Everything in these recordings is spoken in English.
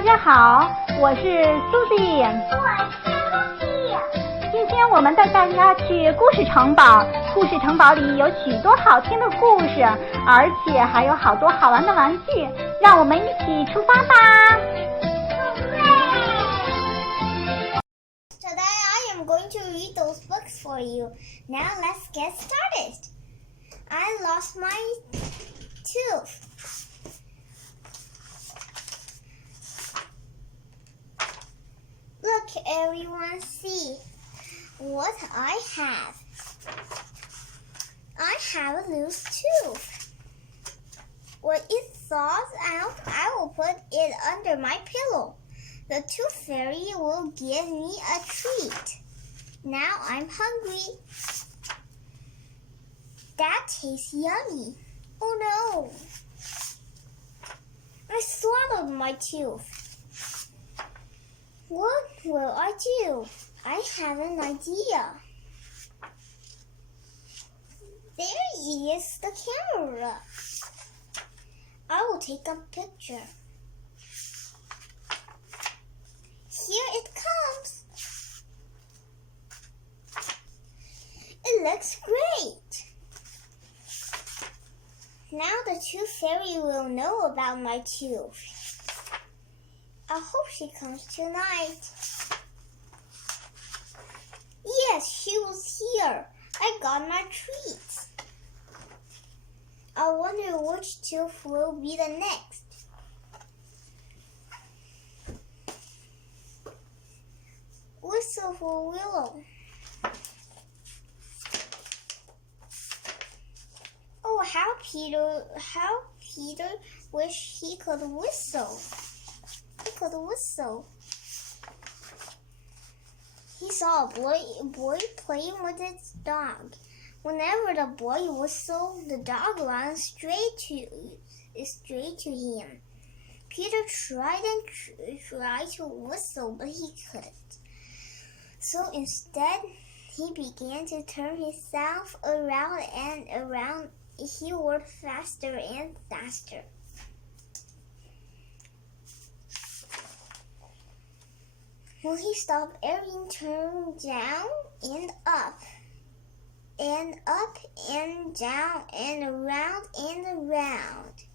大家好，我是苏迪。我是露西。今天我们带大家去故事城堡，故事城堡里有许多好听的故事，而且还有好多好玩的玩具，让我们一起出发吧。Today I am going to read those books for you. Now let's get started. I lost my tooth. Look, everyone, see what I have. I have a loose tooth. When it thaws out, I will put it under my pillow. The tooth fairy will give me a treat. Now I'm hungry. That tastes yummy. Oh no! I swallowed my tooth. What will I do? I have an idea. There is the camera. I will take a picture. Here it comes. It looks great. Now the tooth fairy will know about my tooth. I hope she comes tonight. Yes, she was here. I got my treats. I wonder which tooth will be the next. Whistle for Willow. Oh, how Peter wished he could whistle. He saw a boy playing with his dog. Whenever the boy whistled, the dog ran straight to him. Peter tried to whistle, but he couldn't. So instead, he began to turn himself around and around. He worked faster and faster. When he stopped, everything turned down and up and down and around and around.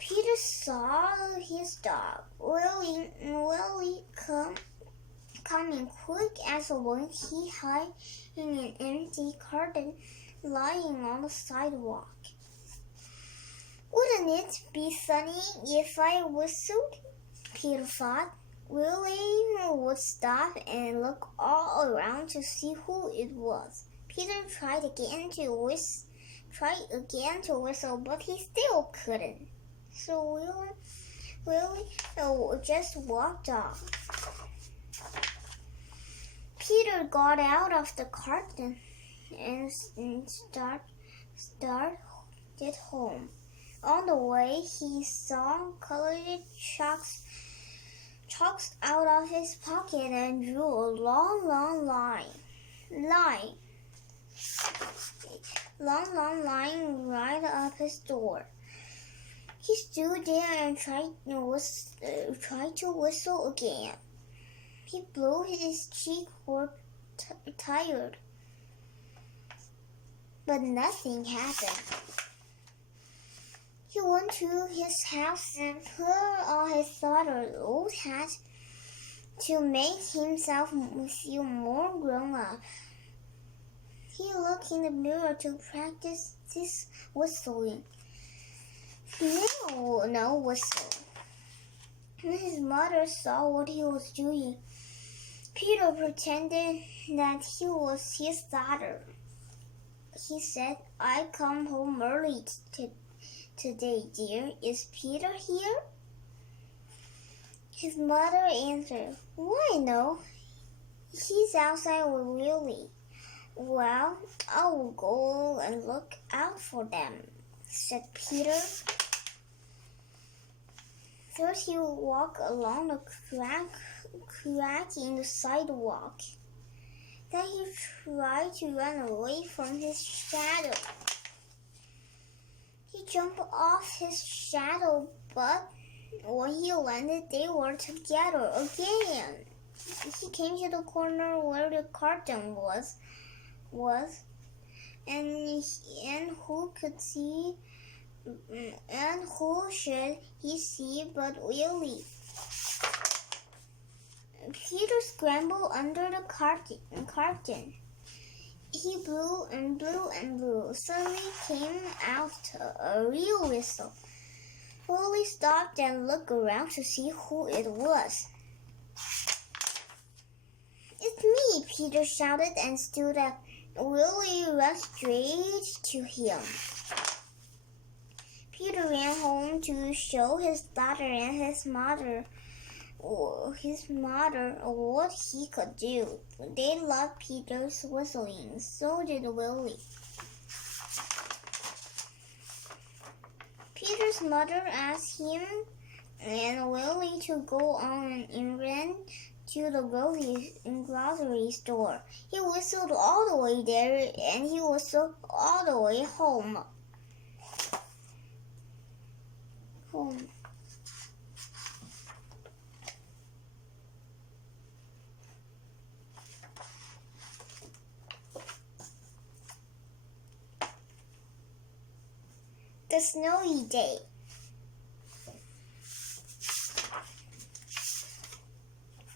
Peter saw his dog Willie coming quick as a wink. He hid in an empty carton lying on the sidewalk. Wouldn't it be funny if I whistled? Peter thought. Willie would stop and look all around to see who it was. Peter tried again to whistle, but he still couldn't. So Willie just walked off. Peter got out of the carton and started home. On the way, he saw colored chalks out of his pocket and drew a long line right up his door. He stood there and tried to whistle again. He blew his cheek were tired, but nothing happened. He went to his house and put on his father's old hat to make himself feel more grown up. He looked in the mirror to practice this whistling. He never no whistle. When his mother saw what he was doing, Peter pretended that he was his daughter. He said, "I come home early today, dear. Is Peter here?" His mother answered, "Why, no. He's outside with Willie." "Well, I will go and look out for them," said Peter. First he walked along the crack in the sidewalk. Then he tried to run away from his shadow. He jumped off his shadow, but When he landed, they were together again. He came to the corner where the curtain was, and who could see, and who should he see but Willie? Peter scrambled under the curtain. He blew and blew and blew. Suddenly came out a real whistle. Willie stopped and looked around to see who it was. "It's me!" Peter shouted and stood up. Willie rushed straight to him. Peter ran home to show his daughter and his mother what he could do. They loved Peter's whistling. So did Willie. Peter's mother asked him and Willie to go on an errand to the grocery store. He whistled all the way there, and he whistled all the way home. The snowy day.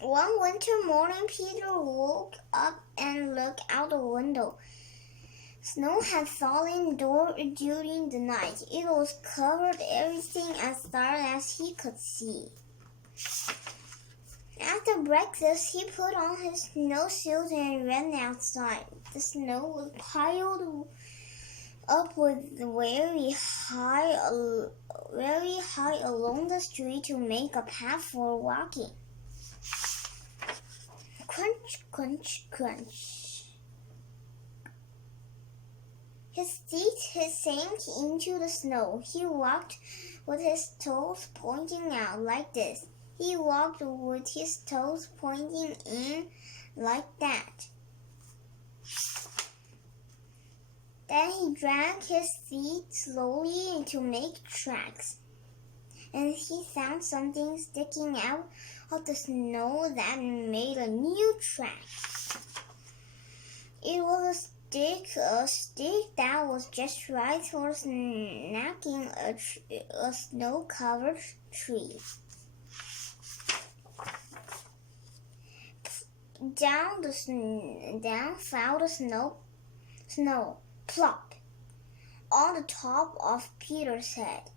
One winter morning, Peter woke up and looked out the window. Snow had fallen during the night. It was covered everything as far as he could see. After breakfast, he put on his snowsuit and ran outside. The snow was piled up with very high along the street to make a path for walking. Crunch, crunch, crunch. His feet sank into the snow. He walked with his toes pointing out like this. He walked with his toes pointing in like that. Then he dragged his feet slowly to make tracks, and he found something sticking out of the snow that made a new track. It was a stick that was just right for snagging a snow-covered tree. Down fell the snow, plop, on the top of Peter's head.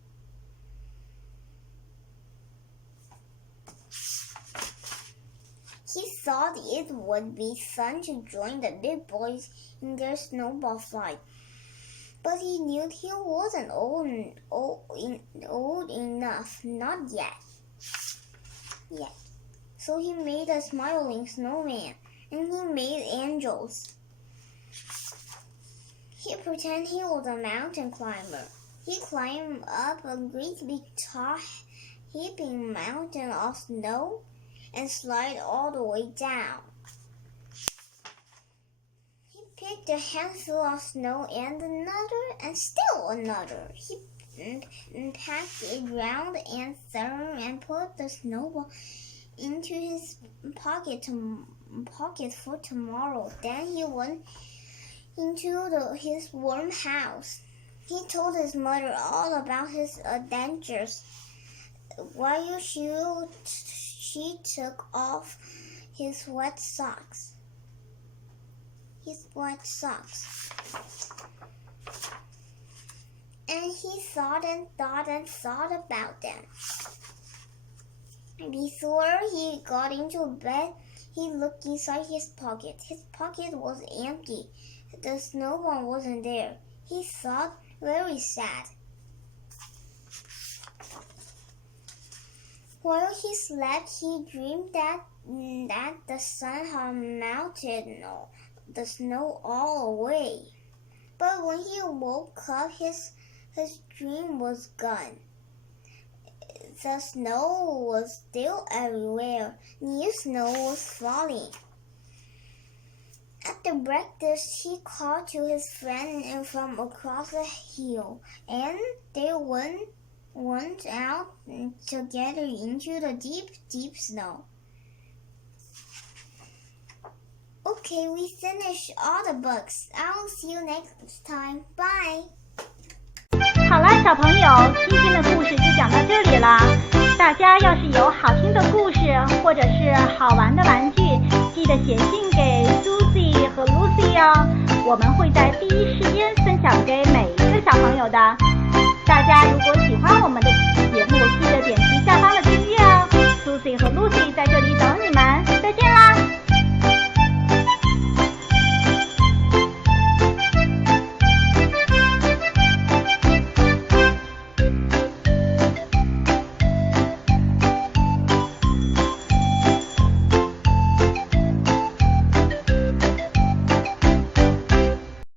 He thought it would be fun to join the big boys in their snowball fight, but he knew he wasn't old enough, not yet. So he made a smiling snowman, and he made angels. He pretended he was a mountain climber. He climbed up a great big tall heaping mountain of snow and slid all the way down. He picked a handful of snow and another and still another. He packed it round and firm and put the snowball into his pocket for tomorrow. Then he went into his warm house. He told his mother all about his adventures. While she took off his wet socks. And he thought and thought and thought about them. Before he got into bed, he looked inside his pocket. His pocket was empty. The snowball wasn't there. He thought, very sad. While he slept, he dreamed that the sun had melted the snow all away. But when he woke up, his dream was gone. The snow was still everywhere. New snow was falling. After breakfast, he called to his friend from across the hill, and they went went out together into the deep, deep snow. Okay, we finished all the books. I'll see you next time. Bye. 好啦，小朋友，今天的故事就讲到这里啦。大家要是有好听的故事或者是好玩的玩具，记得写信给 Susie 和 Lucy 哦，我们会在第一时间分享给每一个小朋友的。大家如果喜欢我们的节目，记得点击下方的订阅哦。Susie 和 Lucy 在这